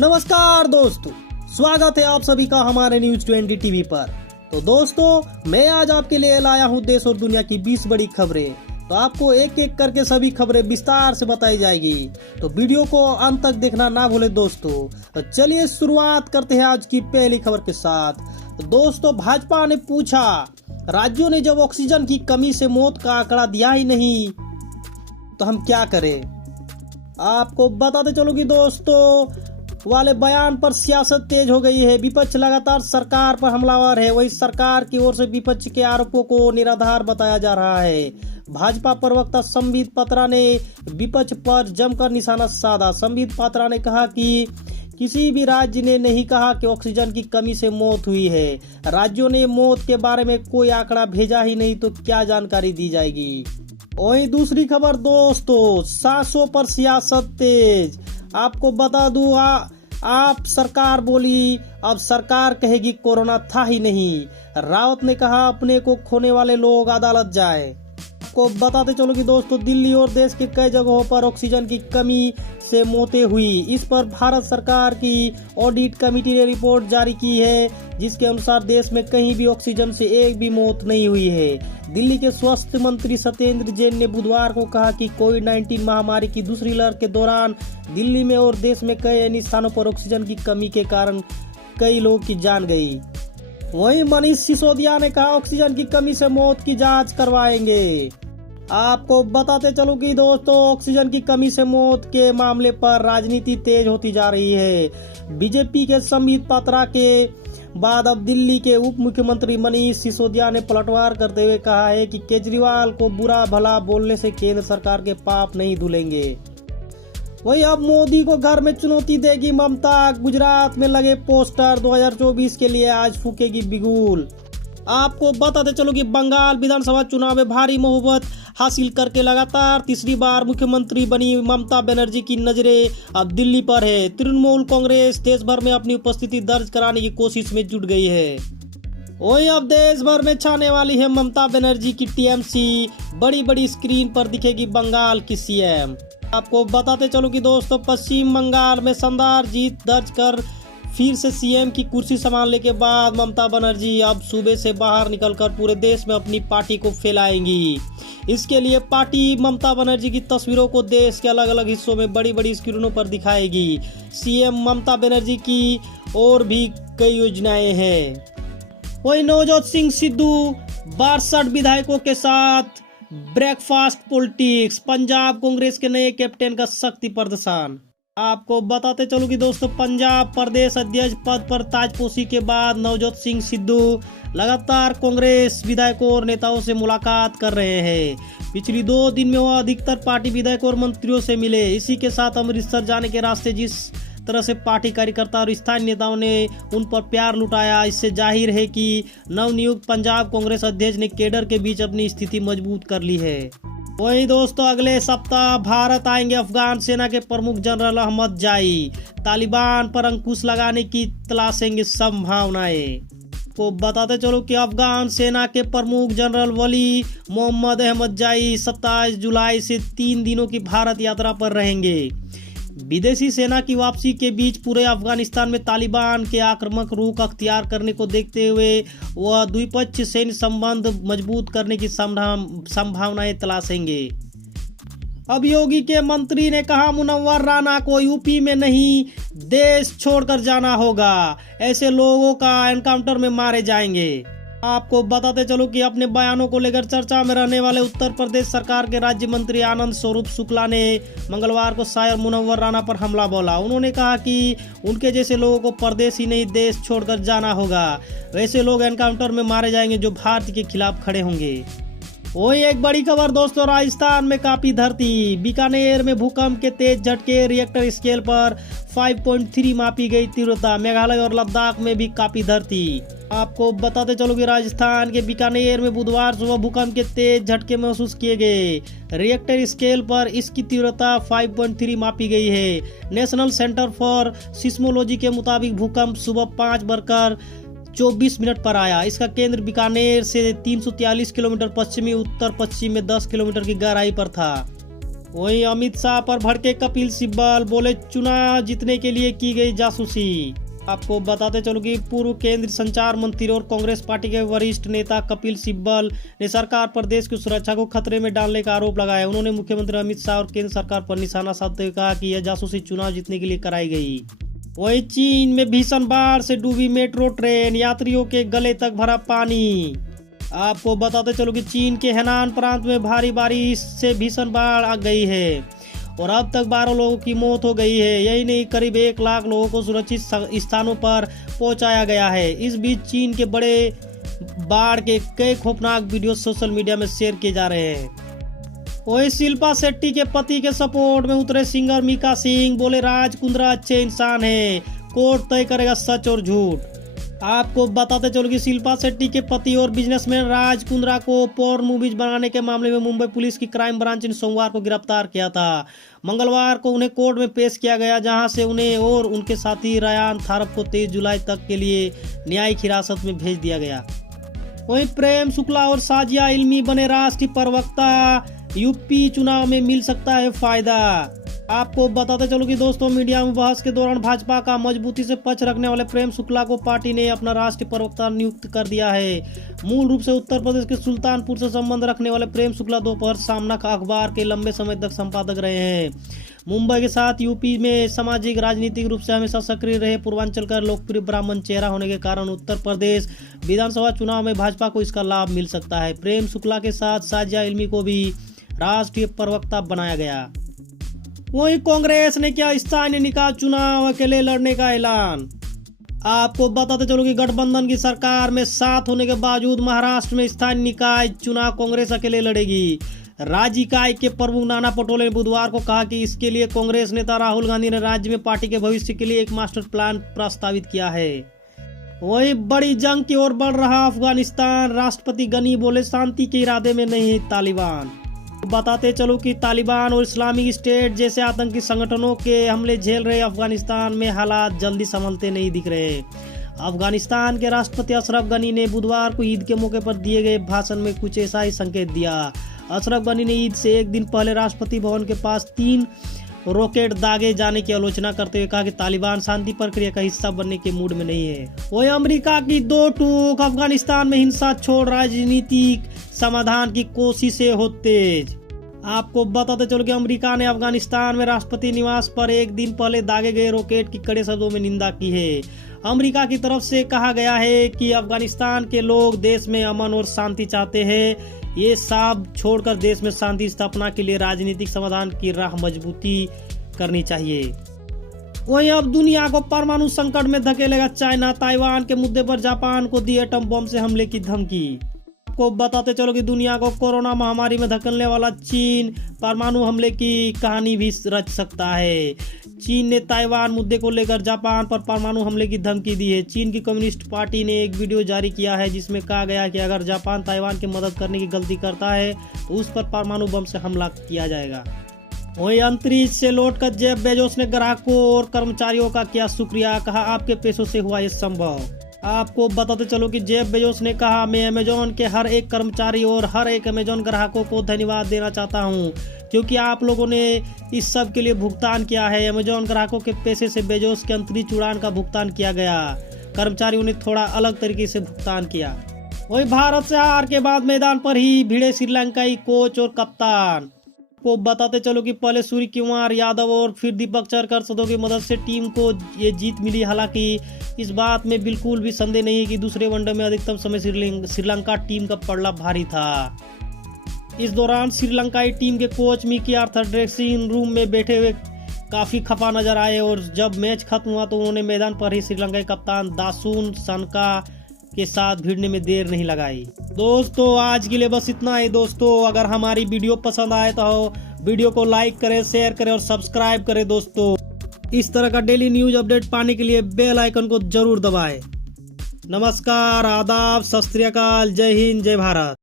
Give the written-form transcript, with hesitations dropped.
नमस्कार दोस्तों, स्वागत है आप सभी का हमारे न्यूज 20 टीवी पर। तो दोस्तों, मैं आज आपके लिए लाया हूं देश और दुनिया की 20 बड़ी खबरें। तो आपको एक एक करके सभी खबरें विस्तार से बताई जाएगी, तो वीडियो को अंत तक देखना ना भूले दोस्तों। तो चलिए शुरुआत करते हैं आज की पहली खबर के साथ। तो दोस्तों, भाजपा ने पूछा, राज्यों ने जब ऑक्सीजन की कमी से मौत का आंकड़ा दिया ही नहीं तो हम क्या करें। आपको बताते चलो कि दोस्तों वाले बयान पर सियासत तेज हो गई है। विपक्ष लगातार सरकार पर हमलावर है। वहीं सरकार की ओर से विपक्ष के आरोपों को निराधार बताया जा रहा है। भाजपा प्रवक्ता संबित पात्रा ने विपक्ष पर जमकर निशाना साधा। संबित पात्रा ने कहा कि किसी भी राज्य ने नहीं कहा कि ऑक्सीजन की कमी से मौत हुई है। राज्यों ने मौत के बारे में कोई आंकड़ा भेजा ही नहीं तो क्या जानकारी दी जाएगी। वहीं दूसरी खबर दोस्तों, सांसों पर सियासत तेज। आपको बता दूं, आप सरकार बोली, अब सरकार कहेगी कोरोना था ही नहीं। रावत ने कहा अपने को खोने वाले लोग अदालत जाए। आपको बताते चलो कि दोस्तों, दिल्ली और देश के कई जगहों पर ऑक्सीजन की कमी से मौतें हुई। इस पर भारत सरकार की ऑडिट कमेटी ने रिपोर्ट जारी की है, जिसके अनुसार देश में कहीं भी ऑक्सीजन से एक भी मौत नहीं हुई है। दिल्ली के स्वास्थ्य मंत्री सत्येंद्र जैन ने बुधवार को कहा कि कोविड-19 महामारी की दूसरी लहर के दौरान दिल्ली में और देश में कई अन्य स्थानों पर ऑक्सीजन की कमी के कारण कई लोगों की जान गई। वहीं मनीष सिसोदिया ने कहा ऑक्सीजन की कमी से मौत की जांच करवाएंगे। आपको बताते चलो कि दोस्तों, ऑक्सीजन की कमी से मौत के मामले पर राजनीति तेज होती जा रही है। बीजेपी के संबित पात्रा के बाद अब दिल्ली के उप मुख्यमंत्री मनीष सिसोदिया ने पलटवार करते हुए कहा है कि केजरीवाल को बुरा भला बोलने से केंद्र सरकार के पाप नहीं धुलेंगे। वहीं अब मोदी को घर में चुनौती देगी ममता। गुजरात में लगे पोस्टर 2024 के लिए आज फूकेगी बिगुल। आपको बताते चलो कि बंगाल विधानसभा चुनाव में भारी बहुमत हासिल करके लगातार तीसरी बार मुख्यमंत्री बनी ममता बनर्जी की नजरें अब दिल्ली पर है। तृणमूल कांग्रेस देश भर में अपनी उपस्थिति दर्ज कराने की कोशिश में जुट गई है। वहीं अब देश भर में छाने वाली है ममता बनर्जी की टीएमसी। बड़ी बड़ी स्क्रीन पर दिखेगी बंगाल की सीएम। आपको बताते चलो कि दोस्तों, पश्चिम बंगाल में शानदार जीत दर्ज कर फिर से सीएम की कुर्सी संभालने के बाद ममता बनर्जी अब सूबे से बाहर निकलकर पूरे देश में अपनी पार्टी को फैलाएंगी। इसके लिए पार्टी ममता बनर्जी की तस्वीरों को देश के अलग अलग हिस्सों में बड़ी बड़ी स्क्रीनों पर दिखाएगी। सीएम ममता बनर्जी की और भी कई योजनाएं हैं। वहीं नवजोत सिंह सिद्धू 62 विधायकों के साथ ब्रेकफास्ट पॉलिटिक्स। पंजाब कांग्रेस के नए कैप्टन का शक्ति प्रदर्शन। आपको बताते चलो कि दोस्तों, पंजाब प्रदेश अध्यक्ष पद पर ताजपोशी के बाद नवजोत सिंह सिद्धू लगातार कांग्रेस विधायकों और नेताओं से मुलाकात कर रहे हैं। पिछली 2 दिन में वह अधिकतर पार्टी विधायकों और मंत्रियों से मिले। इसी के साथ अमृतसर जाने के रास्ते जिस तरह से पार्टी कार्यकर्ता और स्थानीय नेताओं ने उन पर प्यार लुटाया, इससे जाहिर है कि नवनियुक्त पंजाब कांग्रेस अध्यक्ष ने केडर के बीच अपनी स्थिति मजबूत कर ली है। वहीं दोस्तों, अगले सप्ताह भारत आएंगे अफगान सेना के प्रमुख जनरल अहमद जाई। तालिबान पर अंकुश लगाने की तलाशेंगे संभावनाएं। को बताते चलो कि अफगान सेना के प्रमुख जनरल वली मोहम्मद अहमद जाई 27 जुलाई से 3 दिनों की भारत यात्रा पर रहेंगे। विदेशी सेना की वापसी के बीच पूरे अफगानिस्तान में तालिबान के आक्रामक रुख अख्तियार करने को देखते हुए वह द्विपक्षीय सैन्य संबंध मजबूत करने की संभावनाएं तलाशेंगे। अब योगी के मंत्री ने कहा मुनव्वर राना को यूपी में नहीं देश छोड़कर जाना होगा। ऐसे लोगों का एनकाउंटर में मारे जाएंगे। आपको बताते चलो कि अपने बयानों को लेकर चर्चा में रहने वाले उत्तर प्रदेश सरकार के राज्य मंत्री आनंद स्वरूप शुक्ला ने मंगलवार को शायर मुनव्वर राना पर हमला बोला। उन्होंने कहा कि उनके जैसे लोगों को प्रदेश ही नहीं देश छोड़कर जाना होगा। वैसे लोग एनकाउंटर में मारे जाएंगे जो भारत के खिलाफ खड़े होंगे। वही एक बड़ी खबर दोस्तों, राजस्थान में कांपी धरती। बीकानेर में भूकंप के तेज झटके। रिएक्टर स्केल पर 5.3 मापी गई तीव्रता। मेघालय और लद्दाख में भी कांपी धरती। आपको बताते चलो कि राजस्थान के बीकानेर में बुधवार सुबह भूकंप के तेज झटके महसूस किए गए। रिएक्टर स्केल पर इसकी तीव्रता 5.3 मापी गई है। नेशनल सेंटर फॉर सिस्मोलॉजी के मुताबिक भूकंप सुबह 5 बजकर 24 मिनट पर आया। इसका केंद्र बीकानेर से 343 किलोमीटर पश्चिमी उत्तर पश्चिम में 10 किलोमीटर की गहराई पर था। वहीं अमित शाह पर भड़के कपिल सिब्बल, बोले चुनाव जीतने के लिए की गई जासूसी। आपको बताते चलो कि पूर्व केंद्रीय संचार मंत्री और कांग्रेस पार्टी के वरिष्ठ नेता कपिल सिब्बल ने सरकार पर देश की सुरक्षा को खतरे में डालने का आरोप लगाया। उन्होंने मुख्यमंत्री अमित शाह और केंद्र सरकार पर निशाना साधते हुए कहा कि यह जासूसी चुनाव जीतने के लिए कराई गई। वहीं चीन में भीषण बाढ़ से डूबी मेट्रो ट्रेन, यात्रियों के गले तक भरा पानी। आपको बताते चलो कि चीन के हेनान प्रांत में भारी बारिश से भीषण बाढ़ आ गई है और अब तक 12 लोगों की मौत हो गई है। यही नहीं, करीब 1 लाख लोगों को सुरक्षित स्थानों पर पहुंचाया गया है। इस बीच चीन के बड़े बाढ़ के कई खौफनाक वीडियो सोशल मीडिया में शेयर किए जा रहे हैं। वहीं शिल्पा शेट्टी के पति के सपोर्ट में उतरे सिंगर मीका सिंह, बोले राज कुंद्रा अच्छे इंसान हैं, कोर्ट तय करेगा सच और झूठ। आपको बताते चलो कि शिल्पा शेट्टी के पति और बिजनेसमैन राज कुंद्रा को पोर्न मूवीज बनाने के मामले में मुंबई पुलिस की क्राइम ब्रांच ने सोमवार को गिरफ्तार किया था। मंगलवार को उन्हें कोर्ट में पेश किया गया, जहां से उन्हें और उनके साथी रायान थारप को 23 जुलाई तक के लिए न्यायिक हिरासत में भेज दिया गया। वहीं प्रेम शुक्ला और साजिया इल्मी बने राष्ट्रीय प्रवक्ता, यूपी चुनाव में मिल सकता है फायदा। आपको बताते चलो कि दोस्तों, मीडिया में बहस के दौरान भाजपा का मजबूती से पक्ष रखने वाले प्रेम शुक्ला को पार्टी ने अपना राष्ट्रीय प्रवक्ता नियुक्त कर दिया है। मूल रूप से उत्तर प्रदेश के सुल्तानपुर से संबंध रखने वाले प्रेम शुक्ला दोपहर सामना का अखबार के लंबे समय तक संपादक रहे हैं। मुंबई के साथ यूपी में सामाजिक राजनीतिक रूप से हमेशा सक्रिय रहे पूर्वांचल का लोकप्रिय ब्राह्मण चेहरा होने के कारण उत्तर प्रदेश विधानसभा चुनाव में भाजपा को इसका लाभ मिल सकता है। प्रेम शुक्ला के साथ साजिया इल्मी को भी राष्ट्रीय प्रवक्ता बनाया गया। वहीं कांग्रेस ने किया स्थानीय निकाय चुनाव अकेले लड़ने का ऐलान। आपको बताते चलो कि गठबंधन की सरकार में साथ होने के बावजूद महाराष्ट्र में स्थानीय निकाय चुनाव कांग्रेस अकेले लड़ेगी। राज्य इकाई के प्रमुख नाना पटोले ने बुधवार को कहा कि इसके लिए कांग्रेस नेता राहुल गांधी ने राज्य में पार्टी के भविष्य के लिए एक मास्टर प्लान प्रस्तावित किया है। वही बड़ी जंग की ओर बढ़ रहा अफगानिस्तान, राष्ट्रपति गनी बोले शांति के इरादे में नहीं है तालिबान। बताते चलो कि तालिबान और इस्लामिक स्टेट जैसे आतंकी संगठनों के हमले झेल रहे अफगानिस्तान में हालात जल्दी संभलते नहीं दिख रहे। अफगानिस्तान के राष्ट्रपति अशरफ गनी ने बुधवार को ईद के मौके पर दिए गए भाषण में कुछ ऐसा ही संकेत दिया। अशरफ गनी ने ईद से एक दिन पहले राष्ट्रपति भवन के पास 3 रॉकेट दागे जाने की आलोचना करते हुए कहा कि तालिबान शांति प्रक्रिया का हिस्सा बनने के मूड में नहीं है। वही अमेरिका की 2 टूक, अफगानिस्तान में हिंसा छोड़ राजनीतिक समाधान की कोशिशें हो तेज। आपको बताते चलो कि अमेरिका ने अफगानिस्तान में राष्ट्रपति निवास पर एक दिन पहले दागे गए रॉकेट की कड़े शब्दों में निंदा की है। अमेरिका की तरफ से कहा गया है कि अफगानिस्तान के लोग देश में अमन और शांति चाहते हैं। ये सब छोड़कर देश में शांति स्थापना के लिए राजनीतिक समाधान की राह मजबूती करनी चाहिए। वहीं अब दुनिया को परमाणु संकट में धकेलेगा चाइना। ताइवान के मुद्दे पर जापान को दी एटम बम से हमले की धमकी। आपको बताते चलो कि दुनिया को कोरोना महामारी में धकेलने वाला चीन परमाणु हमले की कहानी भी रच सकता है। चीन ने ताइवान मुद्दे को लेकर जापान पर परमाणु हमले की धमकी दी है। चीन की कम्युनिस्ट पार्टी ने एक वीडियो जारी किया है जिसमें कहा गया है कि अगर जापान ताइवान की मदद करने की गलती करता है तो उस पर परमाणु बम से हमला किया जाएगा। वहीं अंतरिक्ष से लौटकर जेफ बेजोस ने ग्राहकों और कर्मचारियों का किया शुक्रिया, कहा आपके पैसों से हुआ ये संभव। आपको बताते चलो कि जेफ बेजोस ने कहा मैं अमेजोन के हर एक कर्मचारी और हर एक अमेजोन ग्राहकों को धन्यवाद देना चाहता हूं क्योंकि आप लोगों ने इस सब के लिए भुगतान किया है। अमेजोन ग्राहकों के पैसे से बेजोस के अंतरिक्ष उड़ान का भुगतान किया गया। कर्मचारियों ने थोड़ा अलग तरीके से भुगतान किया। वही भारत से हार के बाद मैदान पर ही भिड़े श्रीलंकाई कोच और कप्तान। को बताते चलो कि पहले सूर्य कुमार यादव और फिर दीपक चहरसदों की मदद से टीम को ये जीत मिली। हालांकि इस बात में बिल्कुल भी संदेह नहीं है कि दूसरे वनडे में अधिकतम समय श्रीलंका टीम का पड़ला भारी था। इस दौरान श्रीलंकाई टीम के coach Mickey Arthur dressing room में बैठे हुए काफी खफा नजर आए और जब मैच खत्म हुआ तो उन्होंने मैदान पर ही श्रीलंकाई कप्तान दासून सनका के साथ भिड़ने में देर नहीं लगाई। दोस्तों आज के लिए बस इतना ही। दोस्तों अगर हमारी वीडियो पसंद आए तो वीडियो को लाइक करें, शेयर करें और सब्सक्राइब करें। दोस्तों इस तरह का डेली न्यूज अपडेट पाने के लिए बेल आइकन को जरूर दबाएं। नमस्कार, आदाब, सत श्री अकाल, जय हिंद, जय भारत।